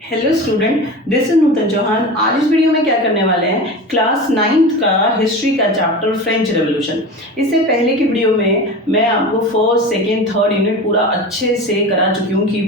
Hello student, this is नूतन चौहान। आज इस video में क्या करने वाले हैं, क्लास 9th का हिस्ट्री का चैप्टर फ्रेंच रेवोल्यूशन। इससे पहले की वीडियो में मैं आपको फर्स्ट सेकेंड थर्ड यूनिट पूरा अच्छे से करा चुकी हूँ कि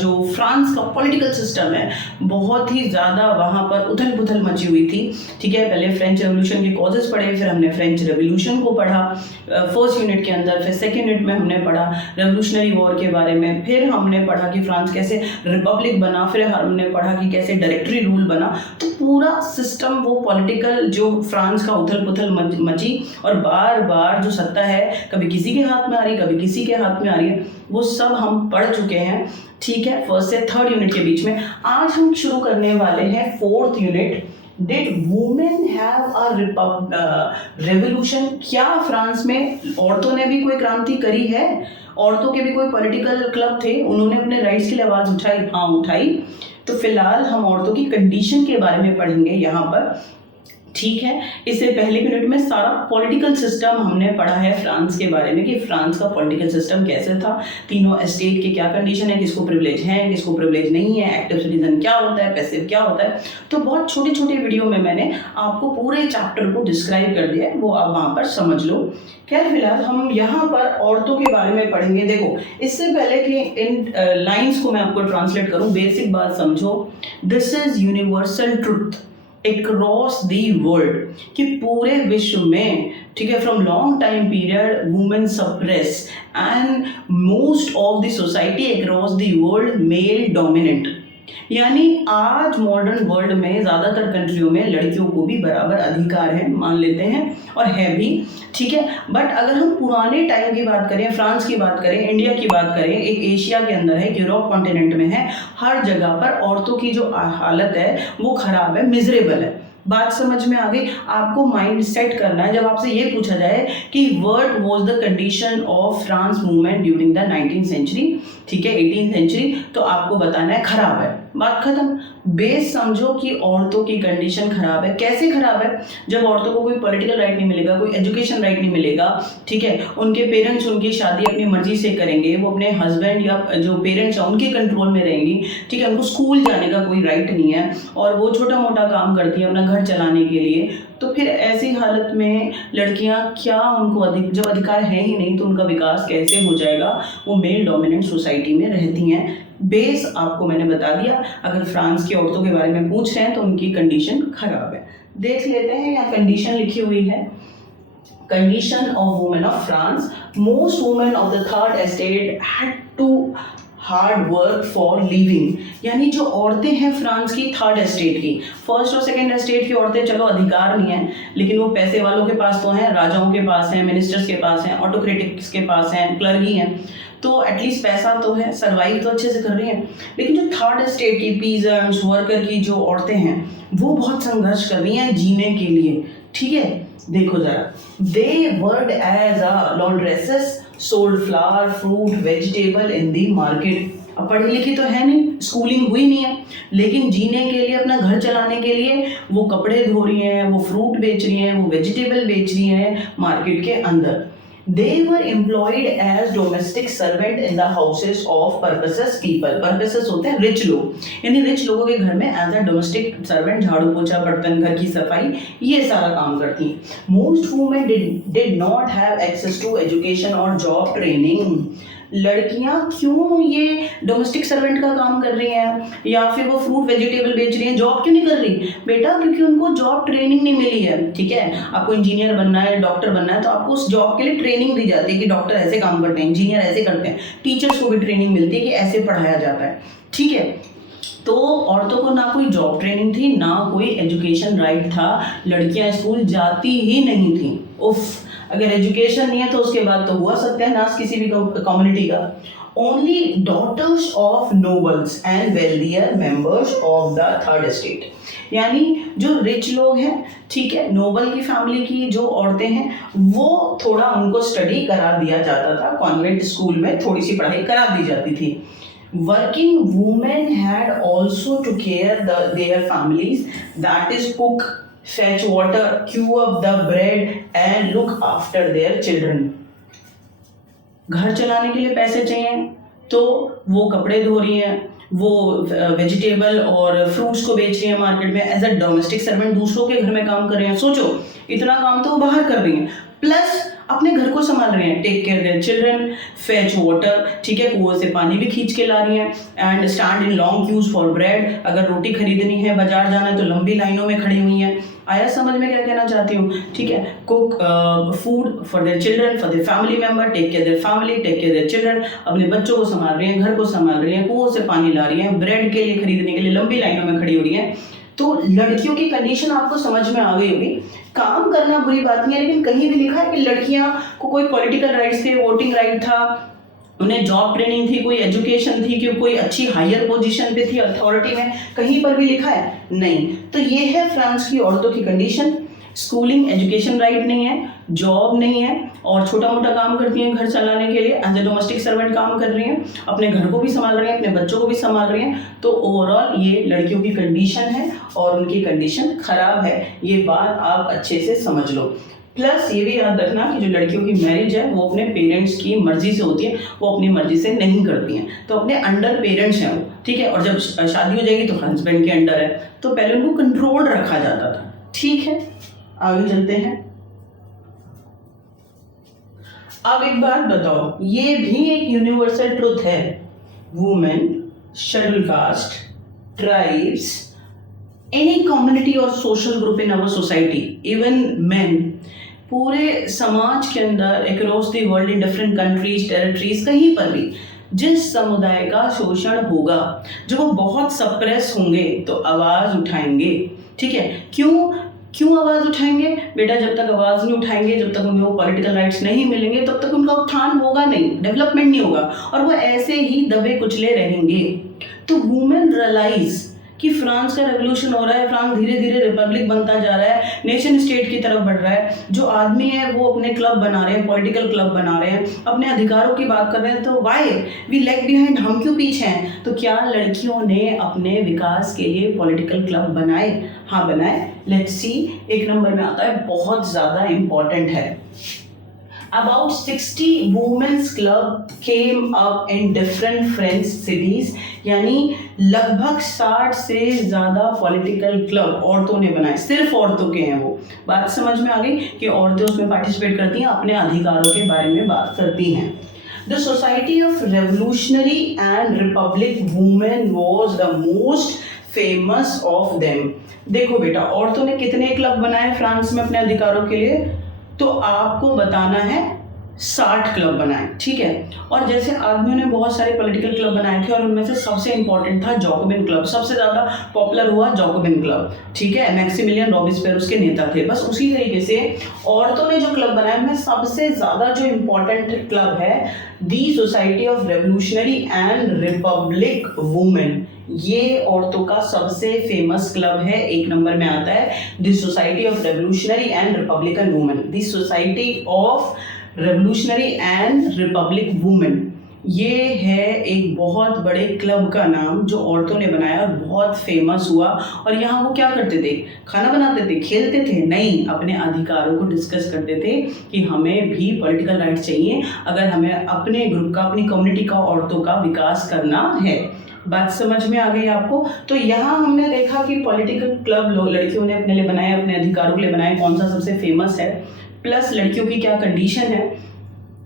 जो फ्रांस का पॉलिटिकल सिस्टम है बहुत ही ज़्यादा वहाँ पर उथल पुथल मची हुई थी। ठीक है, पहले फ्रेंच रेवोल्यूशन के कॉजेज पढ़े, फिर हमने फ्रेंच रेवोल्यूशन को पढ़ा फर्स्ट यूनिट के अंदर, फिर सेकेंड यूनिट में हमने पढ़ा रेवोल्यूशनरी वॉर के बारे में, फिर हमने पढ़ा कि फ्रांस कैसे रिपब्लिक बना, फिर हमने पढ़ा कि कैसे डायरेक्टरी रूल बना। तो पूरा सिस्टम वो पॉलिटिकल जो फ्रांस का उथल पुथल मची और बार बार जो सत्ता है कभी किसी के हाथ में आ रही, कभी किसी के हाथ में आ रही है, वो सब हम पढ़ चुके हैं। ठीक है, फर्स्ट से थर्ड यूनिट के बीच में आज हम शुरू करने वाले हैं fourth unit. Did women have a revolution? क्या फ्रांस में औरतों ने भी कोई क्रांति करी है? औरतों के भी कोई पॉलिटिकल क्लब थे, उन्होंने अपने राइट्स के लिए आवाज़ उठाई? हाँ, उठाई। तो फिलहाल हम औरतों की कंडीशन के बारे में पढ़ेंगे यहाँ पर। ठीक है, इससे पहले यूनिट में सारा पॉलिटिकल सिस्टम हमने पढ़ा है फ्रांस के बारे में कि फ्रांस का पॉलिटिकल सिस्टम कैसे था, तीनों स्टेट की क्या कंडीशन है, किसको प्रिविलेज है, किसको प्रिविलेज नहीं है, एक्टिव सिटीजन क्या होता है, पैसिव क्या होता है। तो बहुत छोटे छोटे वीडियो में मैंने आपको पूरे चैप्टर को डिस्क्राइब कर दिया है, वो आप वहाँ पर समझ लो। खैर, फिलहाल हम यहाँ पर औरतों के बारे में पढ़ेंगे। देखो, इससे पहले कि इन लाइन्स को मैं आपको ट्रांसलेट करूँ, बेसिक बात समझो। This is universal truth across the world कि पूरे विश्व में, ठीक है, from long time period women suppress and most of the society across the world male dominant. यानी आज मॉडर्न वर्ल्ड में ज़्यादातर कंट्रियों में लड़कियों को भी बराबर अधिकार है, मान लेते हैं, और है भी। ठीक है, बट अगर हम पुराने टाइम की बात करें, फ्रांस की बात करें, इंडिया की बात करें, एक एशिया के अंदर है, यूरोप कॉन्टिनेंट में है, हर जगह पर औरतों की जो हालत है वो खराब है, मिजरेबल है। बात समझ में आ गई? आपको माइंड सेट करना है जब आपसे ये पूछा जाए कि what was the condition of France movement during the 19th century, ठीक है, 18th सेंचुरी, तो आपको बताना है खराब है। बात खत्म। बेस समझो कि औरतों की कंडीशन खराब है। कैसे खराब है? जब औरतों को कोई पॉलिटिकल राइट नहीं मिलेगा, कोई एजुकेशन राइट नहीं मिलेगा, ठीक है, उनके पेरेंट्स उनकी शादी अपनी मर्जी से करेंगे, वो अपने हस्बैंड या जो पेरेंट्स हैं उनके कंट्रोल में रहेंगी, ठीक है, उनको स्कूल जाने का कोई राइट नहीं है और वो छोटा मोटा काम करती है अपना घर चलाने के लिए। तो फिर ऐसी हालत में लड़कियां क्या, उनको जब अधिकार है ही नहीं तो उनका विकास कैसे हो जाएगा? वो मेल डोमिनेंट सोसाइटी में रहती हैं। बेस आपको मैंने बता दिया। अगर फ्रांस की औरतों के बारे में पूछ रहे हैं तो उनकी कंडीशन खराब है। देख लेते हैं, यहाँ कंडीशन लिखी हुई है। Condition of women of France, most women of the third estate had to hard work for living. यानी जो औरतें हैं फ्रांस की थर्ड एस्टेट की, फर्स्ट और सेकंड एस्टेट की औरतें चलो अधिकार नहीं है, लेकिन वो पैसे वालों के पास तो हैं, राजाओं के पास हैं, मिनिस्टर्स के पास हैं, ऑटोक्रेटिक्स के पास हैं, क्लर्की हैं, तो एटलीस्ट पैसा तो है, सर्वाइव तो अच्छे से कर रही हैं। लेकिन जो थर्ड स्टेट की पीजेंट्स, वर्कर की जो औरतें हैं वो बहुत संघर्ष कर रही हैं जीने के लिए। ठीक है, देखो जरा, they worked as a laundresses, sold flower, fruit, vegetable in the market. अब पढ़ी लिखी तो है नहीं, स्कूलिंग हुई नहीं है, लेकिन जीने के लिए, अपना घर चलाने के लिए वो कपड़े धो रही हैं, वो फ्रूट बेच रही हैं, वो वेजिटेबल बेच रही हैं मार्केट के अंदर। They were employed as domestic servant in the houses of purposeless people. Purposeless होते हैं रिच लोग, यानी रिच लोगों के घर में एज अ डोमेस्टिक सर्वेंट, झाड़ू पोछा, बर्तन, घर की सफाई, ये सारा काम करती हैं। Most women did not have access to education or job training. लड़कियां क्यों ये डोमेस्टिक सर्वेंट का काम कर रही हैं या फिर वो फ्रूट वेजिटेबल बेच रही हैं, जॉब क्यों नहीं कर रही? बेटा, क्योंकि उनको जॉब ट्रेनिंग नहीं मिली है। ठीक है, आपको इंजीनियर बनना है, डॉक्टर बनना है, तो आपको उस जॉब के लिए ट्रेनिंग दी जाती है कि डॉक्टर ऐसे काम करते हैं, इंजीनियर ऐसे करते हैं, टीचर्स को भी ट्रेनिंग मिलती है कि ऐसे पढ़ाया जाता है। ठीक है, तो औरतों को ना कोई जॉब ट्रेनिंग थी, ना कोई एजुकेशन राइट था, लड़कियां स्कूल जाती ही नहीं थी। उफ, अगर एजुकेशन नहीं है तो उसके बाद तो हुआ सत्यानाश किसी भी कम्युनिटी का। Only daughters of nobles and wealthier members of the third estate, यानी जो रिच लोग हैं, ठीक है, नोबल की फैमिली की जो औरतें हैं, वो थोड़ा उनको स्टडी करा दिया जाता था, कॉन्वेंट स्कूल में थोड़ी सी पढ़ाई करा दी जाती थी। Working women had also to care their families, that is cook, fetch water, queue up the bread and look after their children. घर चलाने के लिए पैसे चाहिए तो वो कपड़े धो रही हैं, वो वेजिटेबल और फ्रूट्स को बेच रही हैं मार्केट में, एज अ डोमेस्टिक सर्वेंट दूसरों के घर में काम कर रहे हैं। सोचो इतना काम तो वो बाहर कर रही हैं, प्लस अपने घर को संभाल रहे हैं, take care their children, fetch water, ठीक है, कुएं से पानी भी खींच के ला रही हैं, and stand in long queues for bread, अगर रोटी खरीदनी है, बाजार जाना है तो लंबी लाइनों में खड़ी हुई हैं। आया समझ में क्या कहना चाहती हूँ, ठीक है। Cook food for their children, for their family member, take care their family, take care their children, अपने बच्चों को संभाल रही हैं, घर को संभाल रही हैं, कुओं से पानी ला रही हैं, ब्रेड के लिए खरीदने के लिए लंबी लाइनों में खड़ी हो रही हैं। तो लड़कियों की कंडीशन आपको समझ में आ गई होगी। काम करना बुरी बात नहीं है, लेकिन कहीं भी लिखा है कि लड़कियां को कोई पॉलिटिकल राइट्स थे, वोटिंग राइट था, उन्हें जॉब ट्रेनिंग थी, कोई एजुकेशन थी, कि कोई अच्छी हायर पोजीशन पे थी अथॉरिटी में, कहीं पर भी लिखा है? नहीं। तो ये है फ्रांस की औरतों की कंडीशन। स्कूलिंग एजुकेशन राइट नहीं है, जॉब नहीं है, और छोटा मोटा काम करती हैं घर चलाने के लिए, एज ए डोमेस्टिक सर्वेंट काम कर रही हैं, अपने घर को भी संभाल रही हैं, अपने बच्चों को भी संभाल रही हैं। तो ओवरऑल ये लड़कियों की कंडीशन है और उनकी कंडीशन खराब है, ये बात आप अच्छे से समझ लो। प्लस ये भी याद रखना कि जो लड़कियों की मैरिज है वो अपने पेरेंट्स की मर्जी से होती है, वो अपनी मर्जी से नहीं करती हैं, तो अपने अंडर पेरेंट्स हैं वो, ठीक है। और जब शादी हो जाएगी तो हस्बैंड के अंडर है, तो पहले उनको कंट्रोल रखा जाता था, ठीक है। आगे चलते हैं। अब एक बात बताओ, ये भी एक यूनिवर्सल ट्रुथ है, women, scheduled caste, tribes, any community और social group in our society, even men, पूरे समाज के अंदर across the world in different countries, territories, कहीं पर भी जिस समुदाय का शोषण होगा, जब वो बहुत सप्रेस होंगे तो आवाज उठाएंगे, ठीक है। क्यों आवाज उठाएंगे बेटा? जब तक आवाज नहीं उठाएंगे, जब तक उनको पॉलिटिकल राइट्स नहीं मिलेंगे, तब तक उनका उत्थान होगा नहीं, डेवलपमेंट नहीं होगा, और वो ऐसे ही दबे कुचले रहेंगे। तो वुमेन रियलाइज कि फ्रांस का रेवोल्यूशन हो रहा है, फ्रांस धीरे धीरे रिपब्लिक बनता जा रहा है, नेशन स्टेट की तरफ बढ़ रहा है, जो आदमी है वो अपने क्लब बना रहे हैं, पॉलिटिकल क्लब बना रहे हैं, अपने अधिकारों की बात कर रहे हैं, तो वाई वी लैग बिहाइंड, हम क्यों पीछे हैं? तो क्या लड़कियों ने अपने विकास के लिए पॉलिटिकल क्लब बनाए? हाँ बनाए। लेट्स सी, एक नंबर में आता है, बहुत ज़्यादा इम्पॉर्टेंट है। About 60 women's club came up in different French cities, यानी लगभग 60 से ज़्यादा पॉलिटिकल क्लब औरतों ने बनाए, सिर्फ औरतों के हैं वो। बात समझ में आ गई कि औरतें उसमें पार्टिसिपेट करती हैं, अपने अधिकारों के बारे में बात करती हैं। The Society of Revolutionary and Republic Women was the most famous of them। देखो बेटा, औरतों ने कितने क्लब बनाए फ्रांस में अपने अधिकारों के लिए? तो आपको बताना है 60 क्लब बनाए, ठीक है। और जैसे आदमियों ने बहुत सारे पॉलिटिकल क्लब बनाए थे, और उनमें से सबसे इंपॉर्टेंट था जैकोबिन क्लब, सबसे ज़्यादा पॉपुलर हुआ जैकोबिन क्लब, ठीक है। मैक्सिमिलियन रॉबिस्पेयर उसके नेता थे। बस उसी तरीके से औरतों ने जो क्लब बनाए, उनमें सबसे ज़्यादा जो इम्पोर्टेंट क्लब है the society of revolutionary and Republic women, ये औरतों का सबसे फेमस क्लब है, एक नंबर में आता है the society of revolutionary and Republican women, the society of revolutionary and Republic women. ये है एक बहुत बड़े क्लब का नाम जो औरतों ने बनाया और बहुत फेमस हुआ। और यहाँ वो क्या करते थे? खाना बनाते थे, खेलते थे? नहीं, अपने अधिकारों को डिस्कस करते थे कि हमें भी पॉलिटिकल राइट्स चाहिए अगर हमें अपने ग्रुप का, अपनी कम्युनिटी का, औरतों का विकास करना है। बात समझ में आ गई आपको? तो यहाँ हमने देखा कि पॉलिटिकल क्लब लड़कियों ने अपने लिए बनाए, अपने अधिकारों के लिए बनाए, कौन सा सबसे फेमस है, प्लस लड़कियों की क्या कंडीशन है।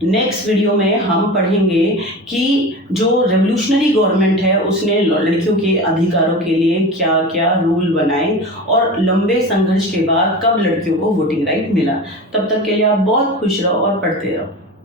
नेक्स्ट वीडियो में हम पढ़ेंगे कि जो रेवोल्यूशनरी गवर्नमेंट है उसने लड़कियों के अधिकारों के लिए क्या क्या रूल बनाए और लंबे संघर्ष के बाद कब लड़कियों को वोटिंग राइट मिला। तब तक के लिए आप बहुत खुश रहो और पढ़ते रहो।